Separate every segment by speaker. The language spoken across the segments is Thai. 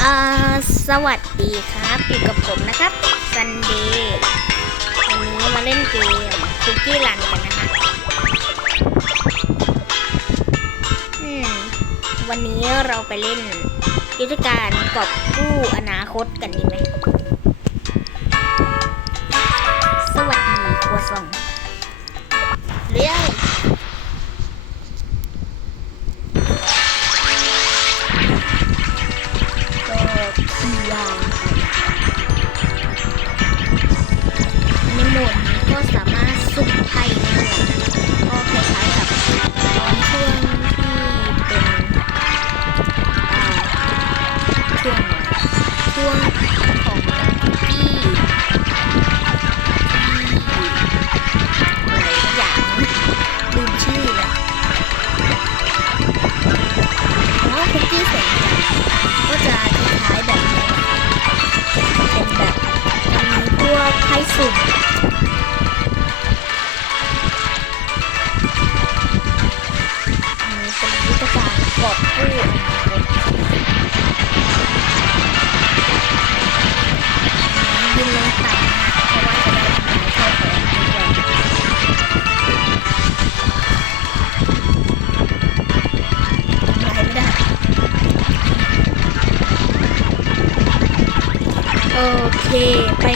Speaker 1: เอ่อสวัสดีครับอยู่กับผมนะครับซันเดย์วันนี้มาเล่นเกมคุกกี้รันกันนะคะอืมวันนี้เราไปเล่นยุทธการกอบกู้อนาคตกันดีไหมสวัสดีครัวซองเรื่อง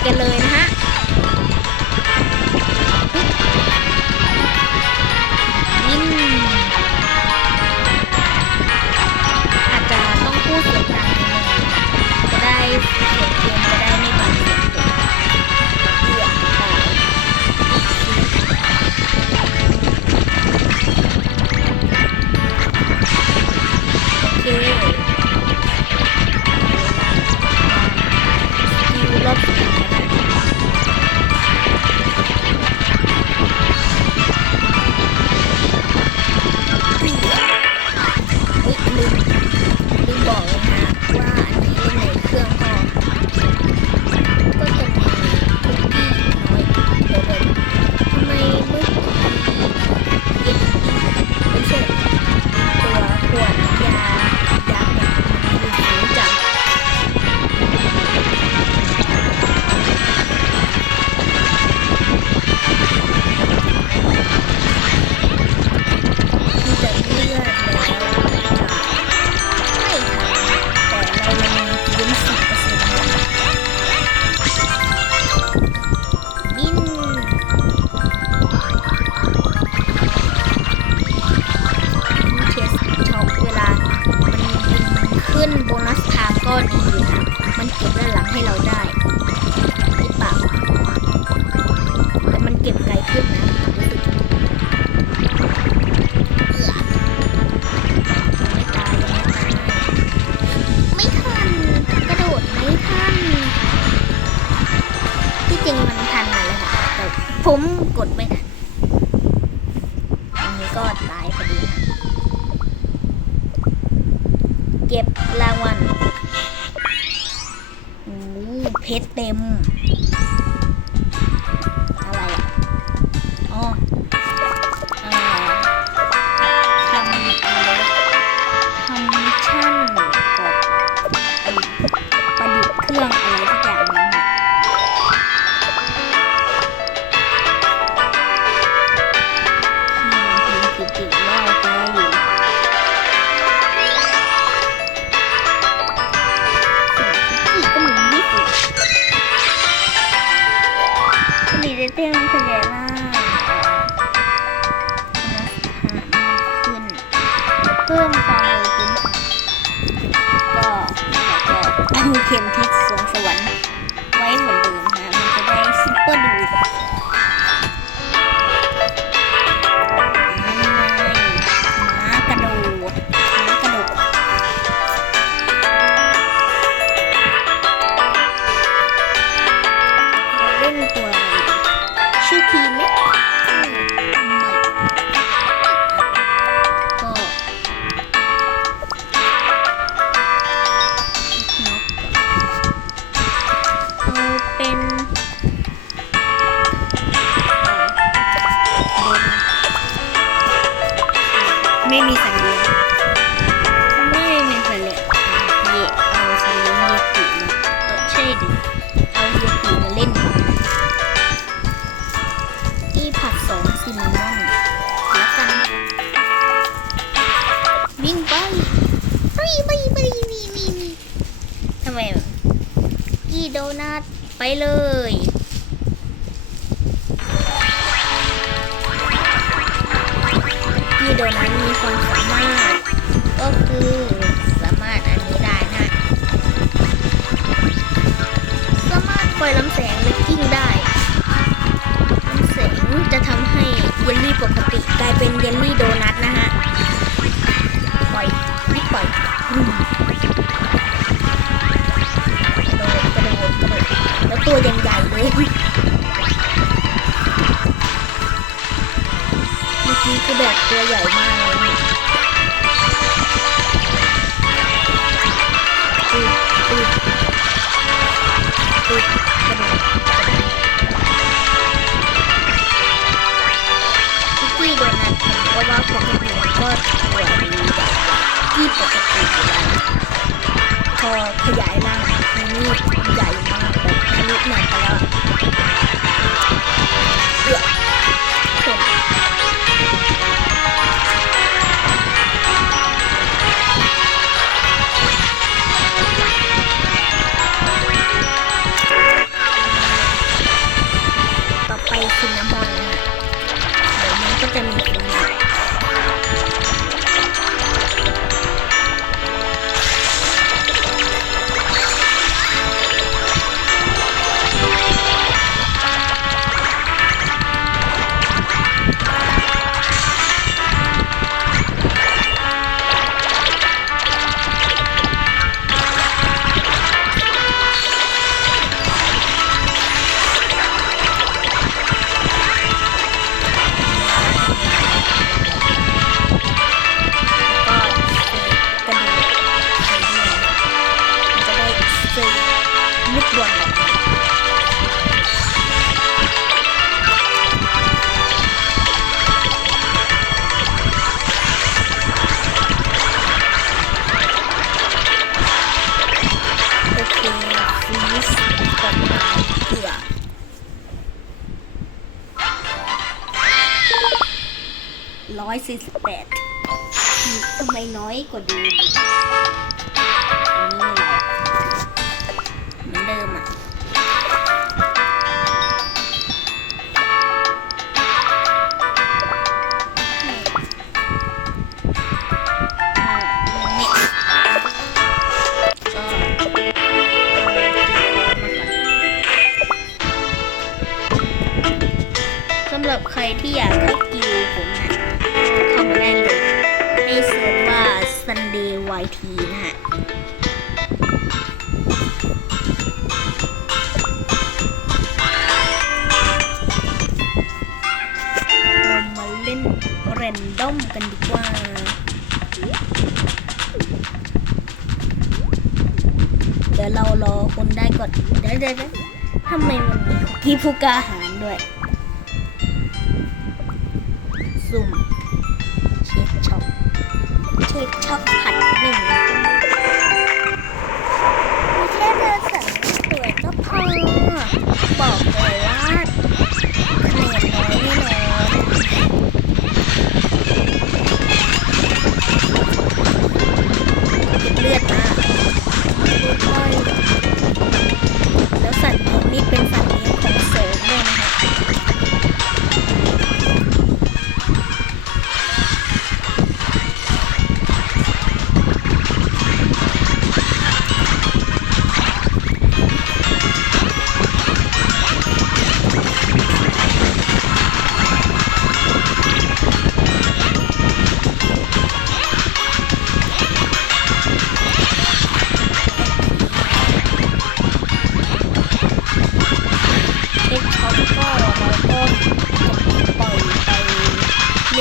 Speaker 1: กันเลย จริงมันทันมาเลยค่ะแต่ผมกดไม่ทันอันนี้ก็ตายพอดีเก็บรางวัลโอ้เพชรเต็ม พี่โดนัทมีความสามารถ ก็คือสามารถอันนี้ได้นะ สามารถปล่อยลำแสงและกิ้งได้ลำแสงจะทำให้เยลลี่ปกติกลายเป็นเยลลี่โดนัทนะฮะ ปล่อยไม่ปล่อยอืมกระโดดกระโดดกระโดดแล้วตัวยังใหญ่เลย คือแบบตัวใหญ่มากเลยนี่อืดอืดอืดกระโดดคุกกี้โดนัทผมก็ว่าปกติมันก็ตัวดีแบบที่ปกติแล้วพอขยายร่างอันนี้ใหญ่มากแบบทะลุหนักไปแล้ว ซินนามอนนะฮะเดี๋ยวมันก็จะมีสี 48ทำไมน้อยกว่าเดิม กันดีกว่า เดี๋ยวเรารอคนได้ก่อน เดี๋ยวเดี๋ยวเดี๋ยวทำไมมันมีคุกกี้ผู้กล้าหารด้วย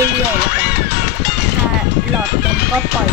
Speaker 1: รื่อยๆแล้วกันถ้าหลอดเต็มก็ปล่อย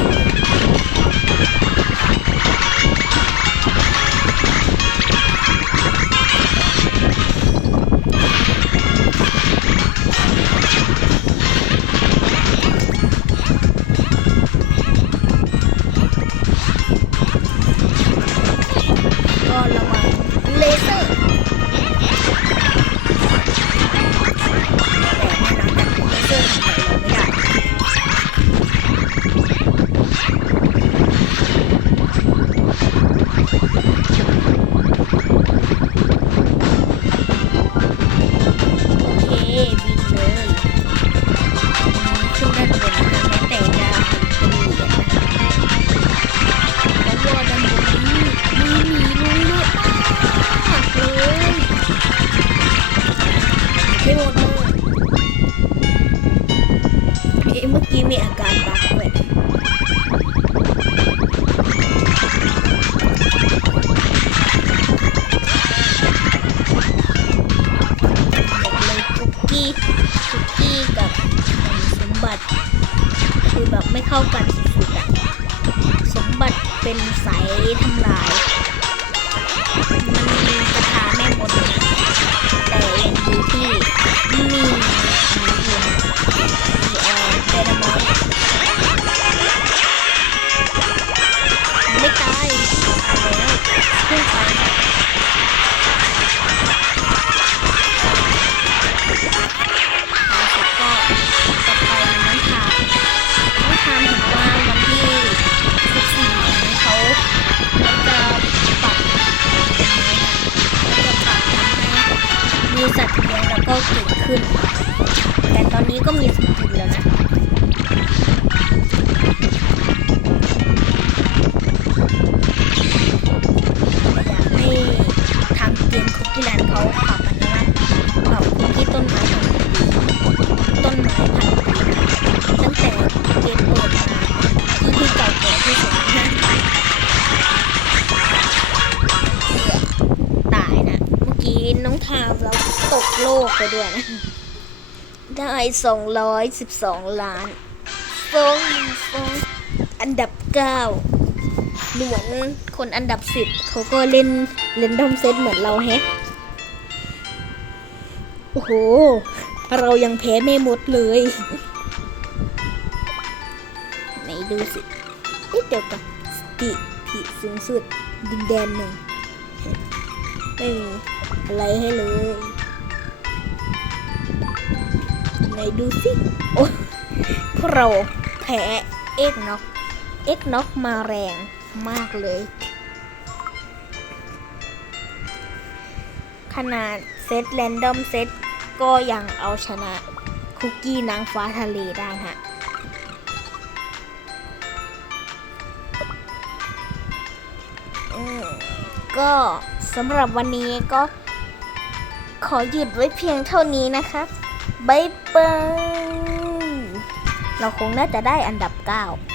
Speaker 1: มีสัตว์เลี้ยงแล้วก็เกิดขึ้น แต่ตอนนี้ก็มีสัตว์เลี้ยงแล้วนะ โลกไปด้วยนะ ได้สองร้อยสิบสองล้านฟงฟงอันดับเก้าเหมือนคนอันดับสิบเขาก็เล่นเล่นดอมเซตเหมือนเราแฮะ โอ้โห เรายังแพ้ไม่หมดเลย ไหนดูสิเอ๊ะเดี๋ยวกับสติผีสูงสุดดินแดนหนึ่งไม่มีอะไรให้เลย นดูสิโอ้พวกเราแพ้เอ็กน็อกเอ็กน็อกมาแรงมากเลย ขนาดเซตแรนดอมเซตก็ยังเอาชนะคุกกี้นางฟ้าทะเลได้ฮะก็สำหรับวันนี้ก็ขอหยุดไว้เพียงเท่านี้นะครับ บายบาย เราคงน่าจะได้อันดับ 9